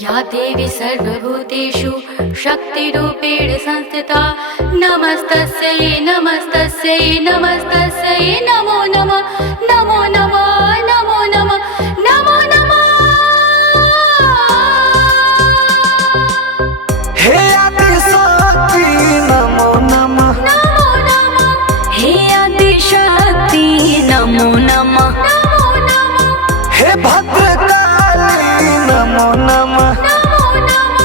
या देवी सर्वभूतेषु शक्तिरूपेण संस्थिता नमस्तस्यै नमस्तस्यै नमस्तस्यै नमो नमः नमो नमः नमो नमः नमो नमः। हे आदिशक्ति नमो नमः नमो नमः। हे आदिशक्ति नमो नमः नमो नमः। हे भद्रकाली नमो नमः नमो नमः।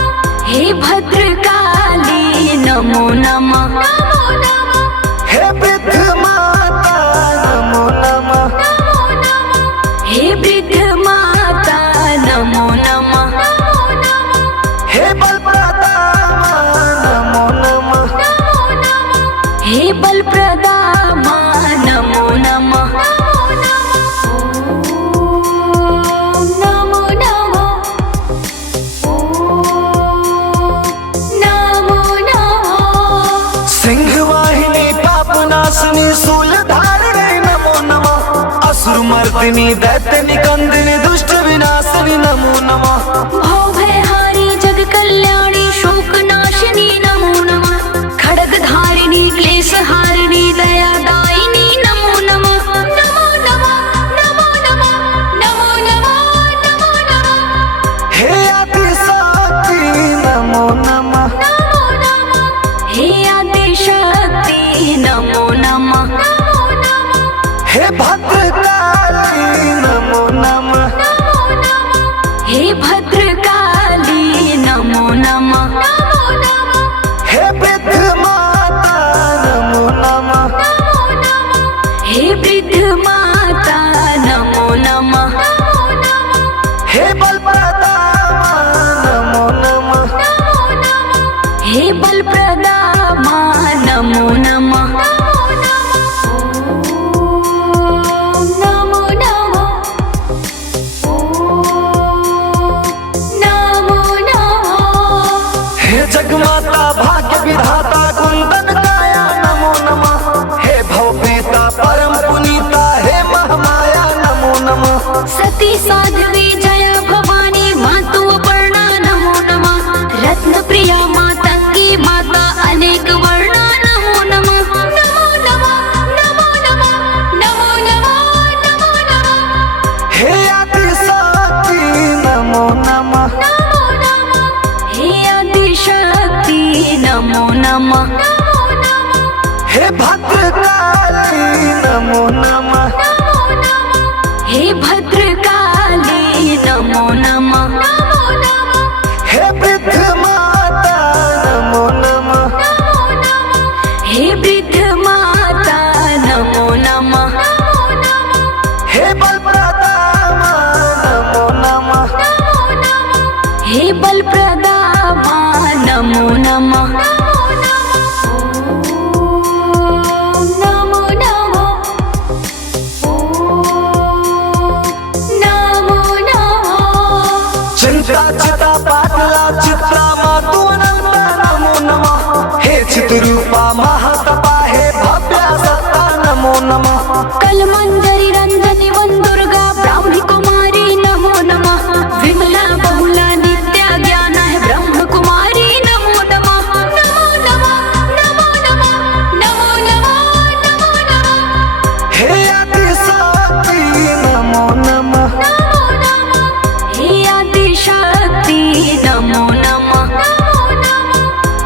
हे भद्रकाली नमो नमः नमो नमः। हे वृद्ध माता नमो नमः नमो नमः। हे वृद्ध माता नमो नमः नमो नमः। हे बलप्रदा नमो नमः नमो नमः। हे बलप्रदा नमो नमः नमो नमः। ॐ नमो नमः। ॐ नमो नमः। सिंहवाहिनी पापनाशिनी शूलधारिणी नमो नमः असुरमर्दिनी दैत्य निकंदिनी दुष्ट विनाशिनी नमो नमः भवभयहारी जग कल्याणी शोकनाशिनी नमो नमः। खड्गधारिणी क्लेशहारिणी दयादायिनी नमो नमः नमो नमः नमो नमः नमो नमः नमो नमः। हे आदिशक्ति नमो नमः नमो नमः। हे आदिशक्ति नमो नमः नमो नमः। हे भद्रकाली नमो नमः नमो नमः। हे भद्रकाली नमो नमः नमो नमः। हे वृद्ध माता नमो नमः नमो नमः। हे वृद्ध माता नमो नमः नमो नमः। हे बलप्रदा नमो नमः नमो नमः। हे बलप्रदा नमो नमः नमो नमः। ॐ नमो नमः। ॐ नमो नमः। हे जगमाता भाग्य विधाता कुंदन काया नमो नमः हे भवभीता परम पुनीता हे महामाया नमो नमः सती साध्वी जया भवानी मातु अपर्णा नमो नमः। रत्नप्रिया मातंगी माता अनेक वर्णा नमो नमः नमो नमः नमो नमः नमो नमः नमो नमः। हे आदिशक्ति नमो नमः नमो नमः। हे आदिशक्ति नमो नमः नमो नमः। हे भद्रकाली नमो नमः नमो नमः। हे भद्रकाली नमो नमः नमो नमः। हे वृद्ध माता नमो नमः नमो नमः। हे वृद्ध माता नमो नमः नमो नमः। हे बलप्रदा नमो नमः नमो नमः। हे बलप्रदा नमो नमः नमो नमः। ॐ नमो नमः। ॐ नमो नमः। चिंता चिता पाटला चित्रा मातु अनंता नमो नमः हे चिद्रूपा महातपा हे भव्या सत्ता नमो नमः कलमंजरी रंजनी वन दुर्गा ब्राह्मी कुमारी नमो नमः। विमला बहुला नित्या ज्ञान है ब्रह्म कुमारी नमो नमः नमो नमः नमो नमः नमो नमः नमो नमः। हे आदिशक्ति नमो नमः नमो नमः। हे आदिशक्ति नमो नमः नमो नमः।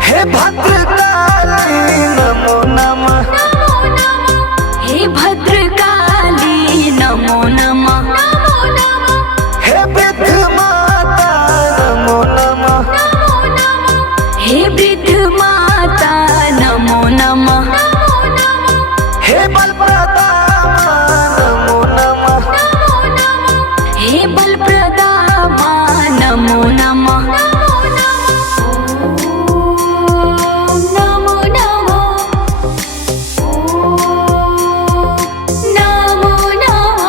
हे भद्रकाली नमो नमः नमो नमः। हे भद्रकाली नमो नमः नमो नमः। हे वृद्ध माता नमो नमः नमो नमः। हे वृद्ध माता नमो नमः नमो नमः। हे बलप्रदा नमो नमः नमो नमः। हे बलप्रदा नमो नमः नमो नमः। ॐ नमो नमः। ॐ नमो नमः।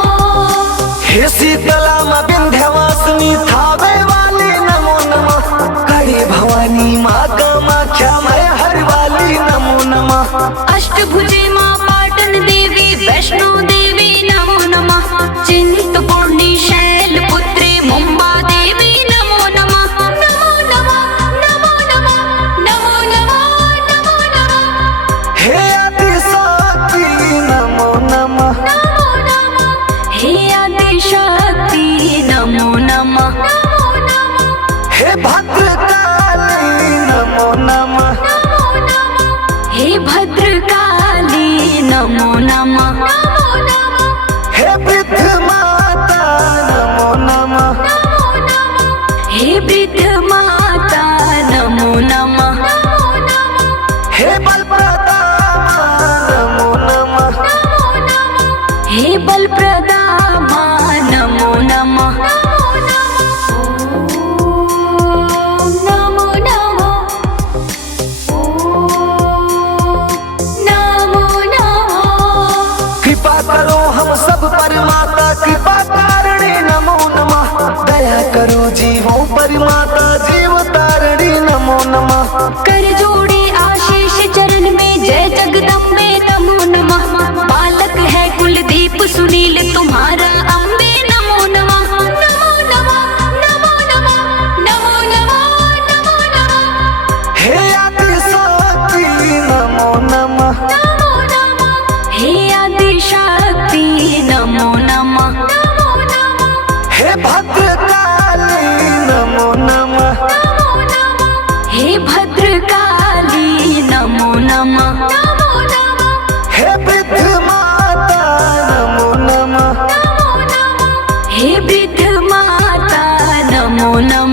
हे शीतला माँ विंध्यवासिनी थावे वाली नमो नमः कड़ी भवानी माँ कामाख्या मैं हर वाली नमो नमः अष्टभुजे माँ पाटन देवी वैष्णो देवी नमो नमः। चिंतपूर्णी शैलपुत्री दया करो जीवों पर माता जीव तारिणी नमो नमः। कर जोड़े आशीष चरण में जय जगदम्बे नमो नमः। बालक है कुलदीप सुनील तुम्हारा अम्बे नमो नमः। नमो नमः नमो नमः नमो नमः नमो नमः। हे आदि शक्ति नमो नमः। नमो नमः हे आदि शक्ति नमो नमः। नमो नमः हे भद्रकाली नमो नमः। नमो नमः हे भद्रकाली नमो नमः। नमो नमः हे वृद्ध माता नमो नमः। नमो नमः हे वृद्ध माता नमो नमः।